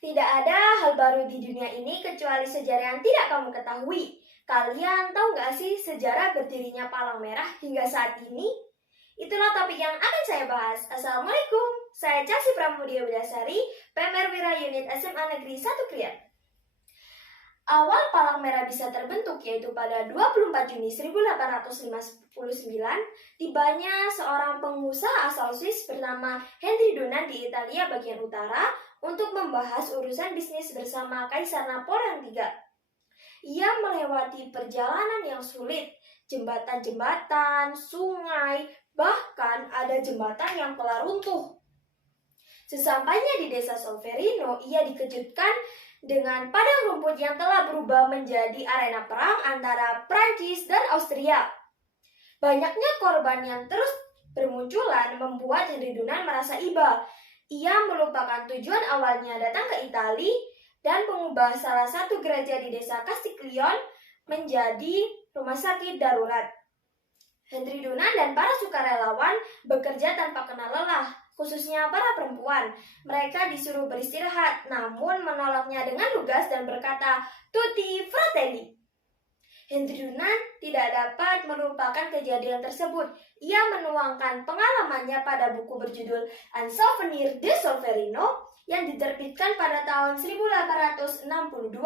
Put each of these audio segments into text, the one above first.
Tidak ada hal baru di dunia ini kecuali sejarah yang tidak kamu ketahui. Kalian tahu nggak sih sejarah berdirinya Palang Merah hingga saat ini? Itulah topik yang akan saya bahas. Assalamualaikum, saya Chelsea Pramudia Widyasari, PMR Wira Unit SMA Negeri 1 Krian. Awal Palang Merah bisa terbentuk yaitu pada 24 Juni 1859, tibanya seorang pengusaha asal Swiss bernama Henry Dunant di Italia bagian utara untuk membahas urusan bisnis bersama Kaisar Napoleon III. Ia melewati perjalanan yang sulit, jembatan-jembatan, sungai, bahkan ada jembatan yang telah runtuh. Sesampainya di desa Solferino, ia dikejutkan dengan padang rumput yang telah berubah menjadi arena perang antara Prancis dan Austria. Banyaknya korban yang terus bermunculan membuat Henry Dunant merasa iba. Ia melupakan tujuan awalnya datang ke Italia dan mengubah salah satu gereja di desa Castiglione menjadi rumah sakit darurat. Henry Dunant dan para sukarelawan bekerja tanpa kenal lelah, khususnya para perempuan. Mereka disuruh beristirahat, namun menolaknya dengan lugas dan berkata, "Tutti fratelli." Henry Dunant tidak dapat melupakan kejadian tersebut. Ia menuangkan pengalamannya pada buku berjudul Un Souvenir de Solferino yang diterbitkan pada tahun 1862.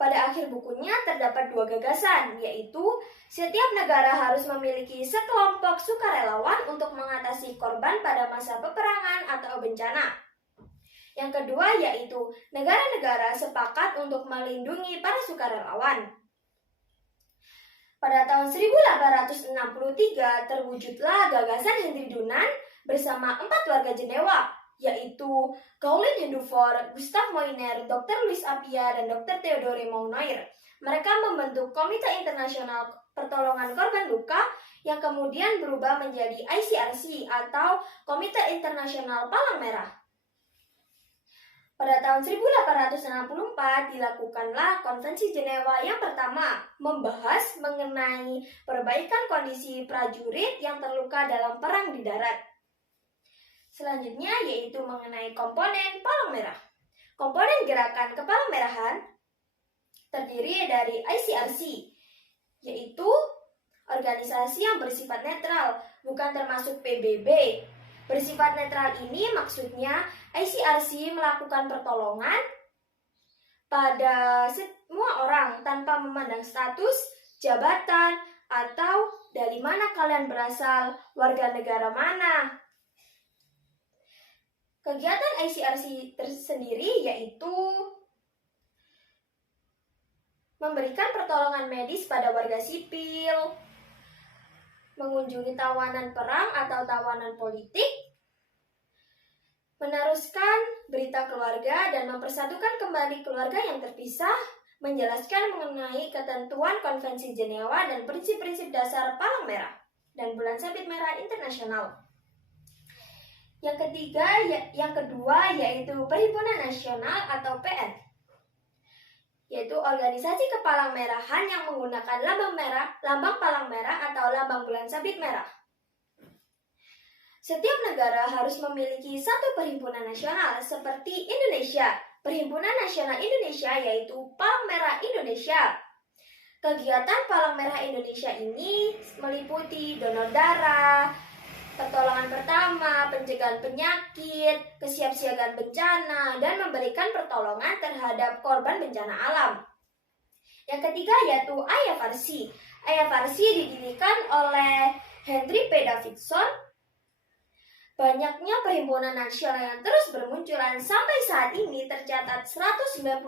Pada akhir bukunya terdapat dua gagasan, yaitu setiap negara harus memiliki sekelompok sukarelawan untuk mengatasi korban pada masa peperangan atau bencana. Yang kedua yaitu negara-negara sepakat untuk melindungi para sukarelawan. Pada tahun 1863 terwujudlah gagasan Henry Dunant bersama 4 warga Jenewa, yaitu Gaulle Dufour, Gustave Moynier, Dr. Louis Appia, dan Dr. Theodore Monnoyer. Mereka membentuk Komite Internasional Pertolongan Korban Luka yang kemudian berubah menjadi ICRC atau Komite Internasional Palang Merah. Pada tahun 1864 dilakukanlah Konvensi Jenewa yang pertama, membahas mengenai perbaikan kondisi prajurit yang terluka dalam perang di darat. Selanjutnya yaitu mengenai komponen Palang Merah. Komponen gerakan Kepalang-merahan terdiri dari ICRC, yaitu organisasi yang bersifat netral, bukan termasuk PBB. Bersifat netral ini maksudnya ICRC melakukan pertolongan pada semua orang tanpa memandang status, jabatan, atau dari mana kalian berasal, warga negara mana. Kegiatan ICRC tersendiri yaitu memberikan pertolongan medis pada warga sipil, mengunjungi tawanan perang atau tawanan politik, meneruskan berita keluarga dan mempersatukan kembali keluarga yang terpisah, menjelaskan mengenai ketentuan Konvensi Jenewa dan prinsip-prinsip dasar Palang Merah dan Bulan Sabit Merah Internasional. Yang kedua yaitu Perhimpunan Nasional atau PN, yaitu organisasi kepalang merahan yang menggunakan lambang palang merah atau lambang bulan sabit merah. Setiap negara harus memiliki satu perhimpunan nasional seperti Indonesia. Perhimpunan Nasional Indonesia yaitu Palang Merah Indonesia. Kegiatan Palang Merah Indonesia ini meliputi donor darah, pertolongan pertama, pencegahan penyakit, kesiapsiagaan bencana, dan memberikan pertolongan terhadap korban bencana alam. Yang ketiga yaitu IFRC. IFRC didirikan oleh Henry P. Davidson. Banyaknya perhimpunan nasional yang terus bermunculan sampai saat ini tercatat 191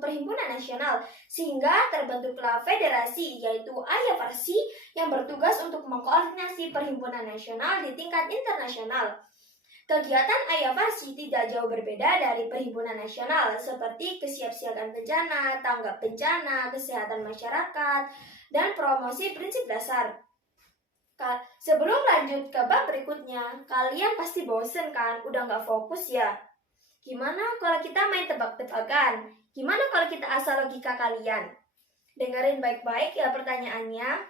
perhimpunan nasional sehingga terbentuklah federasi yaitu IFRC yang bertugas untuk mengkoordinasi perhimpunan nasional di tingkat internasional. Kegiatan IFRC tidak jauh berbeda dari perhimpunan nasional seperti kesiapsiagaan bencana, tanggap bencana, kesehatan masyarakat, dan promosi prinsip dasar. Sebelum lanjut ke bab berikutnya, kalian pasti bosen kan? Udah gak fokus ya? Gimana kalau kita main tebak-tebakan? Gimana kalau kita asal logika kalian? Dengerin baik-baik ya pertanyaannya.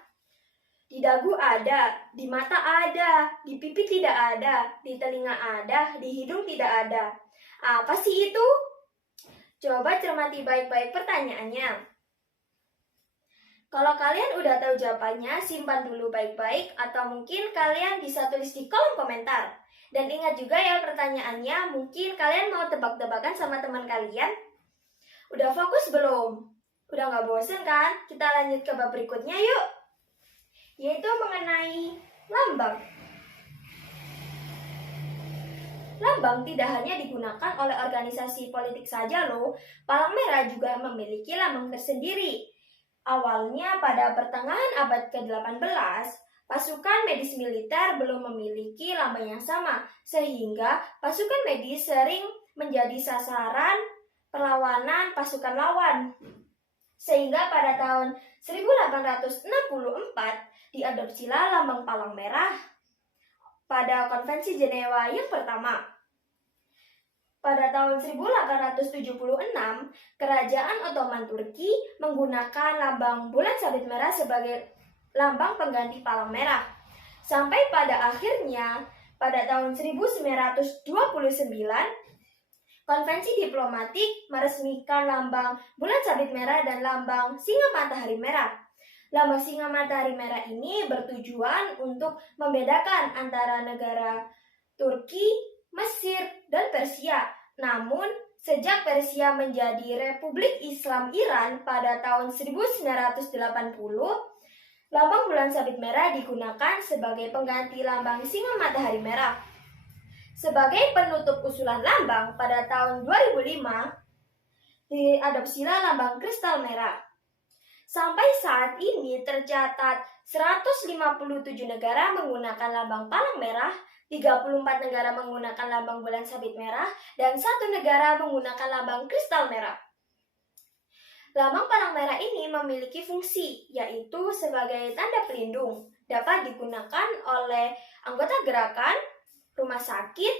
Di dagu ada, di mata ada, di pipi tidak ada, di telinga ada, di hidung tidak ada. Apa sih itu? Coba cermati baik-baik pertanyaannya. Kalau kalian udah tahu jawabannya, simpan dulu baik-baik atau mungkin kalian bisa tulis di kolom komentar. Dan ingat juga ya pertanyaannya, mungkin kalian mau tebak-tebakan sama teman kalian? Udah fokus belum? Udah nggak bosen kan? Kita lanjut ke bab berikutnya yuk. Yaitu mengenai lambang. Lambang tidak hanya digunakan oleh organisasi politik saja loh. Palang Merah juga memiliki lambang tersendiri. Awalnya pada pertengahan abad ke-18, pasukan medis militer belum memiliki lambang yang sama, sehingga pasukan medis sering menjadi sasaran perlawanan pasukan lawan. Sehingga pada tahun 1864 diadopsilah lambang palang merah pada Konvensi Jenewa yang pertama. Pada tahun 1876, Kerajaan Ottoman Turki menggunakan lambang bulan sabit merah sebagai lambang pengganti palang merah. Sampai pada akhirnya, pada tahun 1929, Konvensi diplomatik meresmikan lambang bulan sabit merah dan lambang singa matahari merah. Lambang singa matahari merah ini bertujuan untuk membedakan antara negara Turki, Mesir, dan Persia. Namun, sejak Persia menjadi Republik Islam Iran pada tahun 1980, lambang bulan sabit merah digunakan sebagai pengganti lambang singa matahari merah. Sebagai penutup usulan lambang, pada tahun 2005, diadopsilah lambang kristal merah. Sampai saat ini tercatat 157 negara menggunakan lambang palang merah, 34 negara menggunakan lambang bulan sabit merah, dan 1 negara menggunakan lambang kristal merah. Lambang palang merah ini memiliki fungsi, yaitu sebagai tanda pelindung, dapat digunakan oleh anggota gerakan, rumah sakit,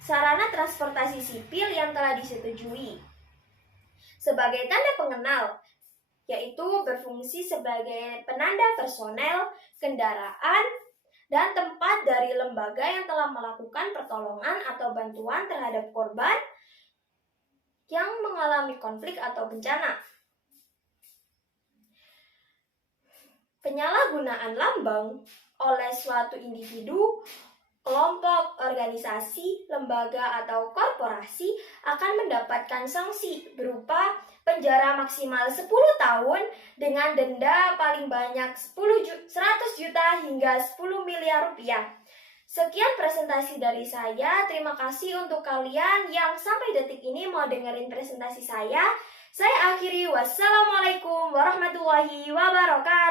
sarana transportasi sipil yang telah disetujui. Sebagai tanda pengenal, yaitu berfungsi sebagai penanda personel, kendaraan, dan tempat dari lembaga yang telah melakukan pertolongan atau bantuan terhadap korban yang mengalami konflik atau bencana. Penyalahgunaan lambang oleh suatu individu, kelompok, organisasi, lembaga, atau korporasi akan mendapatkan sanksi berupa penjara maksimal 10 tahun dengan denda paling banyak 100 juta hingga 10 miliar rupiah. Sekian presentasi dari saya. Terima kasih untuk kalian yang sampai detik ini mau dengerin presentasi saya. Saya akhiri. Wassalamualaikum warahmatullahi wabarakatuh.